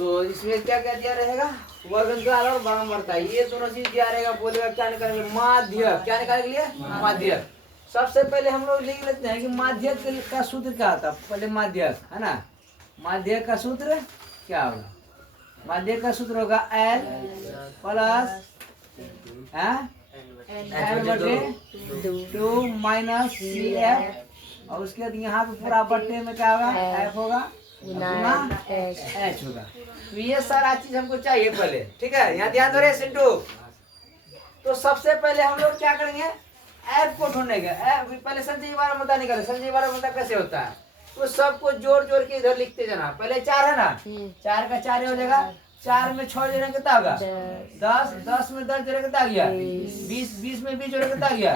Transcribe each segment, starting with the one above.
तो इसमें क्या क्या दिया रहेगा, वर्गंतराल और बारंबारता, ये दोनों चीज दिया रहेगा। बोलेगा क्या निकालेंगे, माध्य, क्या निकालने के लिए, माध्य। सबसे पहले हम लोग लिख लेते हैं कि माध्य का सूत्र क्या होता है। पहले माध्य है ना, माध्य का सूत्र क्या होगा, माध्य का सूत्र होगा एल प्लस एन बटे 2 माइनस सी एफ, और उसके बाद यहाँ पे पूरा बट्टे में क्या होगा, एफ होगा गुना एच होगा। तो ये सारा चीज हमको चाहिए पहले, ठीक है। यहाँ ध्यान दो रे सिंटू। तो सबसे पहले हम लोग क्या करेंगे, एफ को ढूंढेंगे। पहले संचयी बारंबारता निकाले। संचयी बारंबारता कैसे होता है, तो सबको जोड़ जोड़ के इधर लिखते जाना। पहले 4 है ना, 4 का 4 हो जाएगा, 4 में 6 जोड़ेंगे कितना होगा 10, 10 में 10 जोड़े कितना गया 20, 20 में 20 जोड़े कितना गया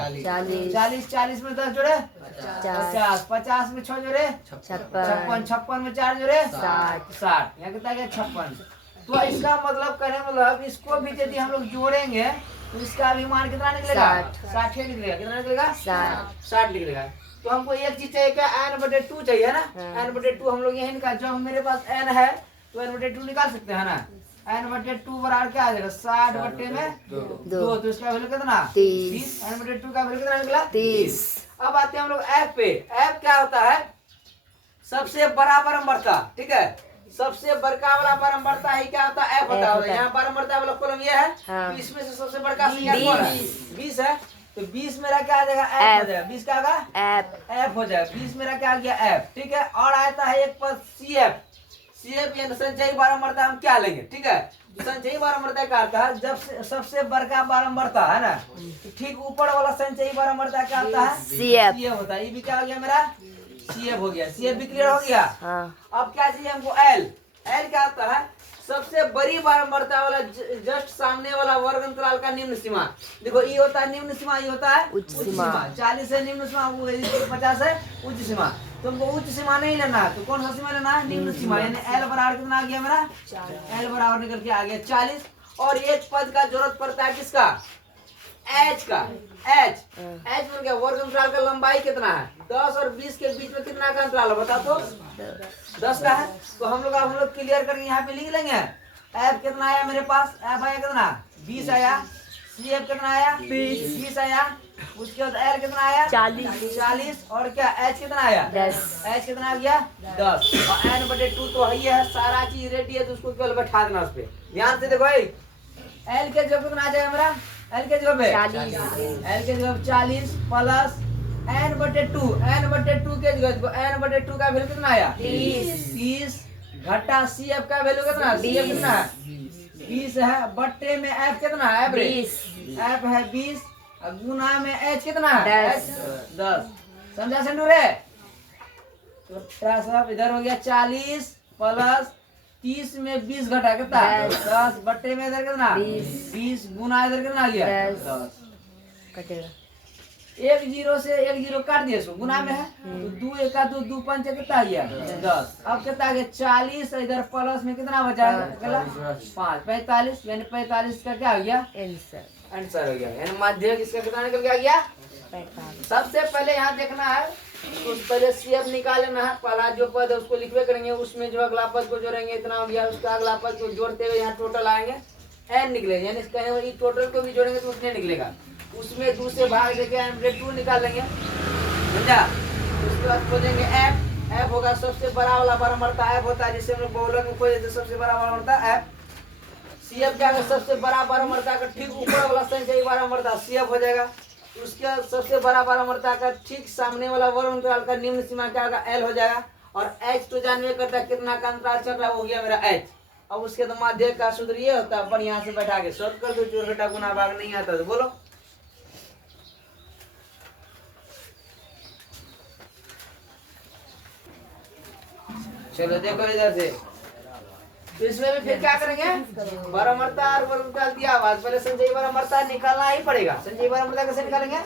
40, 40 में 10 जोड़े 50, 50 में 6 जोड़े 56, 56 में 4 जोड़े 60, यहाँ कितना गया 56। तो इसका मतलब कहने मतलब इसको भी यदि हम लोग जोड़ेंगे तो इसका भी मान कितना निकलेगा 60 निकलेगा। कितना निकलेगा 60 निकलेगा। तो हमको एक चीज चाहिए क्या, n बटे 2 चाहिए ना। n बटे 2 हम लोग यही निकाल, जो मेरे पास n है तो n बटे 2 निकाल सकते हैं ना। n बटे 2 बराबर क्या आ जाएगा 60 बटे में 2, तो इसका वैल्यू कितना 30। n बटे 2 का वैल्यू कितना निकला 30। अब आते हैं हम लोग f पे। f क्या होता है, सबसे बड़ा बारंबारता, ठीक है। सबसे बड़का वाला बारंबारता ही क्या होता है, f होता है। यहाँ बारंबारता वाला कॉलम ये है, तो इसमें से सबसे बड़का संख्या कौन है 20 है। तो 20 मेरा क्या आ जाएगा f हो जाएगा, 20 क्या होगा f हो जाएगा। 20 मेरा क्या आ गया f, ठीक है। और आता है एक पद CF। CF यानी संचयी बारंबारता हम क्या लेंगे, ठीक है। संचयी बारंबारता का अर्थ है जब सबसे बड़का बारंबारता है ना, ठीक ऊपर वाला संचयी बारंबारता क्या होता है CF होता है। ये भी क्या हो गया मेरा CF हो गया। CF भी क्लियर हो गया। अब क्या चाहिए हमको L। L क्या होता है, सबसे बड़ी बारंबारता वाला जस्ट सामने वाला वर्ग अंतराल का निम्न सीमा। देखो ये होता है निम्न सीमा, ये होता है उच्च सीमा। 40 है निम्न सीमा, 50 है उच्च सीमा। तुमको उच्च सीमा नहीं लेना है, तो कौन सा सीमा लेना है, निम्न सीमा। यानी L बराबर कितना आ गया मेरा, L बराबर निकल के आ गया 40। और एक पद का जरूरत पड़ता है किसका, H का। H बोल गया वर्ग अंतराल का लंबाई कितना है, 10 और 20 के बीच में कितना का अंतराल है बता तो 10 का है। तो हम लोग क्लियर करके यहाँ पे लिख लेंगे। F कितना आया मेरे पास, F आया कितना 20 आया। CF कितना आया 20 आया। उसके बाद L कितना आया 40। और क्या H कितना आया 10। H कितना आ गया 10। और n बटे 2 तो है ही है, सारा चीज रेडी है, तो उसको केवल बैठा देना उस पे। ध्यान से देखो भाई, L के जगह कितना आ जाएगा मेरा, L के जगह पे 40, L के जगह 40 प्लस n बटे 2। n बटे 2 के जगह n बटे 2 का वैल्यू कितना आया 30 घटा CF का वैल्यू कितना, CF कितना है 20 है, बट्टे में F कितना है F है 20, गुना में H कितना है 10। समझा संडू रे। तो सब इधर हो गया 40 प्लस 30 में 20 घटा कितना 10, बट्टे में इधर कितना 20, गुना इधर कितना आ गया 10 कटेगा। एक जीरो से एक जीरो काट दिया, इसको गुना में है तो 2 एका 2, 2 पंच कितना आ गया 10। अब कितना आ गया 40, इधर प्लस में कितना बचा 5, 45। यानी 45 का क्या हो गया आंसर हो गया। यानी माध्यक इसका कितना निकल के आ गया 45। सबसे पहले यहाँ देखना है, तो पहले CF निकाल लेना है। पहला जो पद है उसको लिखवे करेंगे, उसमें जो अगला पद को जोड़ेंगे इतना हो गया, उसका अगला पद को जोड़ते हुए यहाँ टोटल आएंगे n निकलेगा। यानी इसका टोटल को भी जोड़ेंगे तो उतने निकलेगा। उसमें 2 से भाग देके n बटे 2 निकाल लेंगे, समझा। उसके बाद खोजेंगे F होगा सबसे बड़ा वाला बारंबारता F होता है, जिससे हम लोग बहुलक में खोजे तो सबसे बड़ा बारंबारता F। CF क्या है, सबसे बड़ा बारंबारता का ठीक ऊपर वाला संचयी बारंबारता CF हो जाएगा। उसके सबसे बड़ा बारंबारता का ठीक सामने वाला वर्ग अंतराल का निम्न सीमा क्या होगा L हो जाएगा। और H तो जानवे करता है कितना का अंतराल चल रहा है, हो गया मेरा H। अब उसके तो माध्य का सूत्र ये होता है, बढ़िया से बैठा के शॉर्ट कर दो, जोड़ घटा गुना भाग नहीं आता तो बोलो। चलो देखो इधर से, तो इसमें भी फिर क्या करेंगे, बारंबारता और वर्ग अंतराल दिया हुआ, पहले संचयी बारंबारता निकालना ही पड़ेगा। संचयी बारंबारता कैसे निकालेंगे,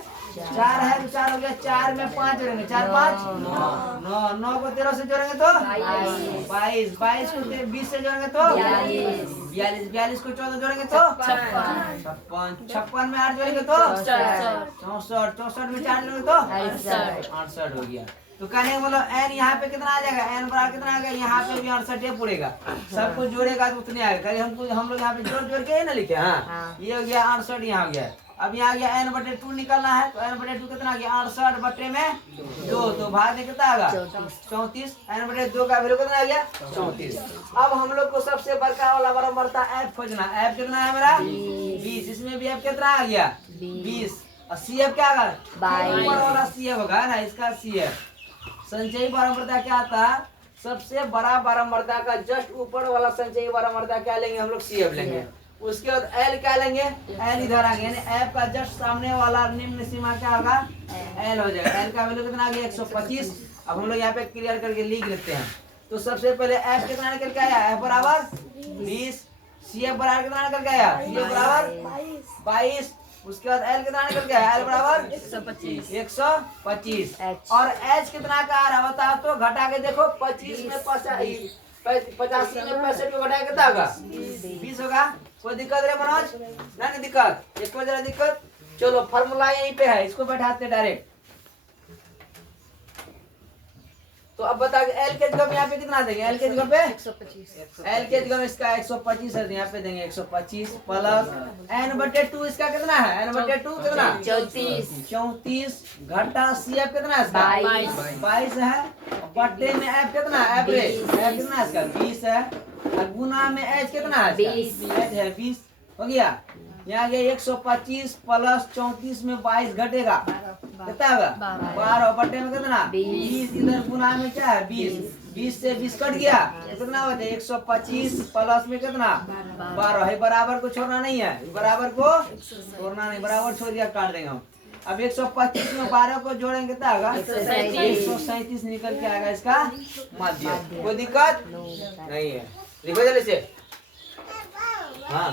4 है तो 4 हो गया, 4 में 5 जोड़ेंगे, 4 5 9, 9 को 13 से जोड़ेंगे तो 22, 22 को 20 से जोड़ेंगे तो 42, 42 को 14 जोड़ेंगे तो 56, 56 में 8 जोड़ेंगे तो 64, 64 में 4 जोड़ेंगे तो 68 हो गया। तो कहने का मतलब n यहाँ पे कितना आ जाएगा, n बराबर कितना आ गया, यहाँ पे भी 68 पूरेगा, सब कुछ जोड़ेगा तो उतने आएगा। कहीं हम लोग यहाँ पे जोड़ जोड़ के ही ना लिखे। हाँ, ये हो गया 68, यहाँ हो गया। अब यहाँ गया n/2 निकालना है, तो n/2 कितना आ गया, 68 बटे में 2, तो भाग में कितना आएगा 34। n/2 का वैल्यू कितना आ गया 34। अब हम लोग को सबसे बड़का वाला बराबरता f खोजना। f कितना है मेरा 20, इसमें भी f कितना आ गया 20, और CF क्या होगा, ऊपर वाला CF होगा ना, इसका CF संचयी बारंबारता क्या आता है, सबसे बड़ा बारंबारता का जस्ट ऊपर वाला संचयी बारंबारता क्या लेंगे हम लोग, CF लेंगे। उसके बाद L क्या लेंगे, L इधर आएंगे, यानी F का जस्ट सामने वाला निम्न सीमा क्या होगा, L हो जाएगा। L का वैल्यू कितना आ गया 125। अब हम लोग यहाँ पे क्लियर करके लिख लेते हैं। तो सबसे पहले F कितना निकल के आया, F बराबर 20, CF बराबर कितना निकल के आया, CF बराबर 22। उसके बाद L कितना निकल गया, L बराबर 125। और H कितना का आ रहा बताओ तो, घटा के देखो, 25 में 85 में 65 को घटा के कितना होगा 20 होगा। कोई दिक्कत रे मनोज, नहीं दिक्कत, एक जरा दिक्कत। चलो फार्मूला यहीं पे है, इसको बैठाते डायरेक्ट। तो अब बता L के जगह में यहाँ पे कितना देंगे, L के जगह पे 125, L के जगह में इसका 125 है, यहाँ पे देंगे 125 प्लस n/2 इसका कितना है, n/2 कितना 34 घटा CF कितना है 22 है, बट्टे में F कितना है, एवरेज F कितना है इसका 20 है, और गुना में H कितना है 20 हो गया। यहाँ गया 125 प्लस 34 में 22 घटेगा, कितना होगा 12, बटे में कितना 20, इधर गुना में क्या है 20 से 20 कट गया, तो कितना होता है 125 प्लस में कितना 12 है, बराबर को छोड़ना नहीं है, बराबर को छोड़ना नहीं, बराबर छोड़ दिया काट देंगे हम। अब 125 में 12 को जोड़ेंगे कितना होगा 137 निकल के आएगा इसका माध्य। कोई दिक्कत नहीं है, लिखो जल्दी से। हाँ